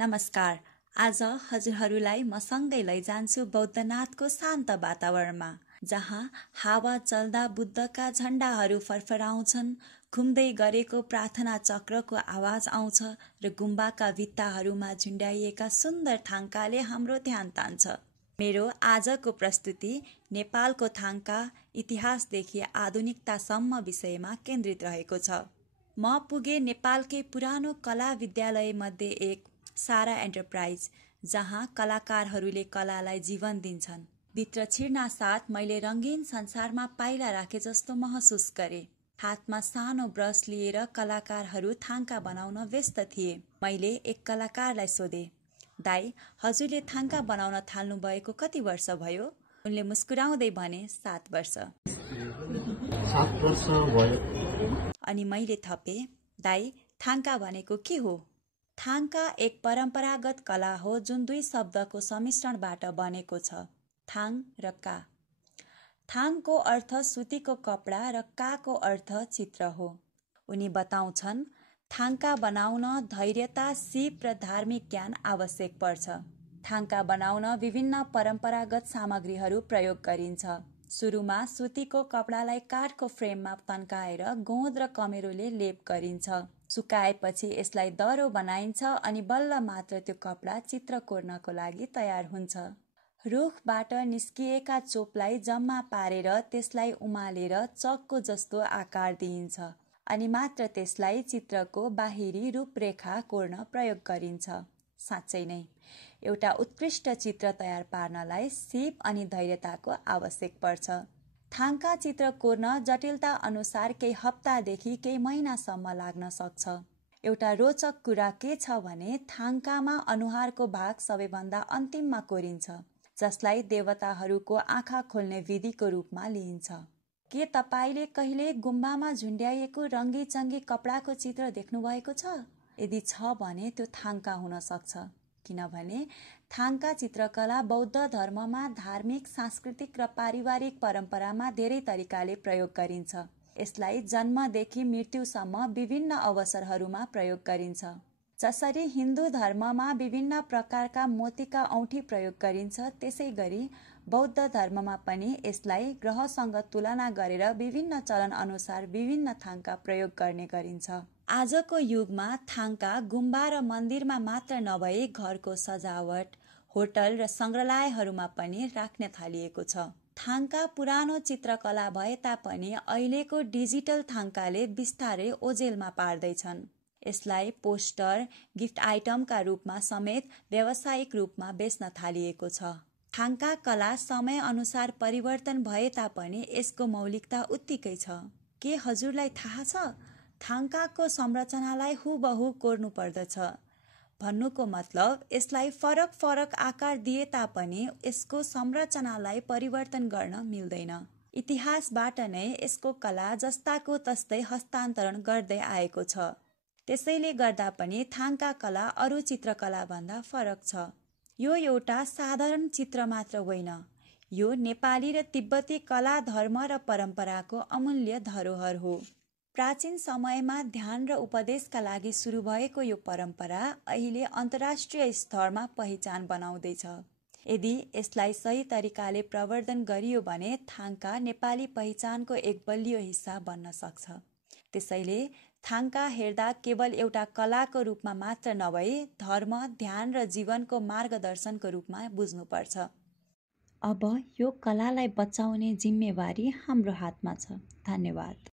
नमस्कार। आज हजुरहरूलाई म सँगै लैजान्छु बौद्धनाथको शान्त वातावरणमा, जहाँ हावा चल्दा बुद्धका झण्डाहरू फरफराउँछन्, घुम्दै गरेको प्रार्थना चक्रको आवाज आउँछ र गुम्बाका भित्ताहरूमा झुन्ड्याइएका सुन्दर थाङ्काले हाम्रो ध्यान तान्छ। मेरो आजको प्रस्तुति नेपालको थाङ्का इतिहासदेखि आधुनिकतासम्म विषयमा केन्द्रित रहेको छ। म पुगे नेपालकै पुरानो कला विद्यालय मध्ये एक सारा एन्टरप्राइज, जहाँ कलाकारहरूले कलालाई जीवन दिन्छन्। भित्र छिर्ना साथ मैले रङ्गीन संसारमा पाइला राखे जस्तो महसुस गरे। हातमा सानो ब्रस लिएर कलाकारहरू थाङ्का बनाउन व्यस्त थिए। मैले एक कलाकारलाई सोधे, दाई, हजुरले थाङ्का बनाउन थाल्नु भएको कति वर्ष भयो? उनले मुस्कुराउँदै भने, 7 वर्ष। 7 वर्ष भयो। अनि मैले थपे, दाई, थाङ्का भनेको के हो? थाङ्का एक परम्परागत कला हो जुन 2 शब्दको सम्मिश्रणबाट बनेको छ, थाङ र का। थाङको अर्थ सुतीको कपडा र काको अर्थ चित्र हो। उनी बताउँछन्, थाङ्का बनाउन धैर्यता, सिप र धार्मिक ज्ञान आवश्यक पर्छ। थाङ्का बनाउन विभिन्न परम्परागत सामग्रीहरू प्रयोग गरिन्छ। सुरुमा सुतीको कपडालाई काठको फ्रेममा तन्काएर गोँद र कमेरोले लेप गरिन्छ। सुकाएपछि यसलाई दह्रो बनाइन्छ अनि बल्ल मात्र त्यो कपडा चित्र कोर्नको लागि तयार हुन्छ। रुखबाट निस्किएका चोपलाई जम्मा पारेर त्यसलाई उमालेर चक्को जस्तो आकार दिइन्छ अनि मात्र त्यसलाई चित्रको बाहिरी रूपरेखा कोर्न प्रयोग गरिन्छ। साँच्चै नै एउटा उत्कृष्ट चित्र तयार पार्नलाई सिप अनि धैर्यताको आवश्यक पर्छ। थाङ्का चित्र कोर्न जटिलता अनुसार केही हप्तादेखि केही महिनासम्म लाग्न सक्छ। एउटा रोचक कुरा के छ भने थाङ्कामा अनुहारको भाग सबैभन्दा अन्तिममा कोरिन्छ, जसलाई देवताहरूको आँखा खोल्ने विधिको रूपमा लिइन्छ। के तपाईले कहिले गुम्बामा झुन्ड्याइएको रङ्गी-चङ्गी कपडाको चित्र देख्नुभएको छ? यदि छ भने त्यो थाङ्का हुन सक्छ, किनभने थाङ्का चित्रकला बौद्ध धर्ममा धार्मिक, सांस्कृतिक र पारिवारिक परम्परामा धेरै तरिकाले प्रयोग गरिन्छ। यसलाई जन्मदेखि मृत्युसम्म विभिन्न अवसरहरूमा प्रयोग गरिन्छ। जसरी हिन्दू धर्ममा विभिन्न प्रकारका मोतीका औँठी प्रयोग गरिन्छ, त्यसै गरी बौद्ध धर्ममा पनि यसलाई ग्रहसँग तुलना गरेर विभिन्न चलन अनुसार विभिन्न थाङ्का प्रयोग गर्ने गरिन्छ। आजको युगमा थाङ्का गुम्बा र मन्दिरमा मात्र नभई घरको सजावट, होटल र सङ्ग्रहालयहरूमा पनि राख्न थालिएको छ। थाङ्का पुरानो चित्रकला भए तापनि अहिलेको डिजिटल थाङ्काले बिस्तारै ओझेलमा पार्दैछन्। यसलाई पोस्टर, गिफ्ट आइटमका रूपमा समेत व्यावसायिक रूपमा बेच्न थालिएको छ। थाङ्का कला समय अनुसार परिवर्तन भए तापनि यसको मौलिकता उत्तिकै छ। के हजुरलाई थाहा छ, थाङ्काको संरचनालाई हुबहु कोर्नु पर्दछ? भन्नुको मतलब यसलाई फरक फरक आकार दिए तापनि यसको संरचनालाई परिवर्तन गर्न मिल्दैन। इतिहासबाट नै यसको कला जस्ताको तस्तै हस्तान्तरण गर्दै आएको छ। त्यसैले गर्दा पनि थाङ्का कला अरू चित्रकला भन्दा फरक छ। यो एउटा साधारण चित्र मात्र होइन, यो नेपाली र तिब्बती कला, धर्म र परम्पराको अमूल्य धरोहर हो। प्राचीन समयमा ध्यान र उपदेशका लागि सुरु भएको यो परम्परा अहिले अन्तर्राष्ट्रिय स्तरमा पहिचान बनाउँदैछ। यदि यसलाई सही तरिकाले प्रवर्धन गरियो भने थाङ्का नेपाली पहिचानको एक बलियो हिस्सा बन्न सक्छ। त्यसैले थाङ्का हेर्दा केवल एउटा कलाको रूपमा मात्र नभई धर्म, ध्यान र जीवनको मार्गदर्शनको रूपमा बुझ्नुपर्छ। अब यो कलालाई बचाउने जिम्मेवारी हाम्रो हातमा छ। धन्यवाद।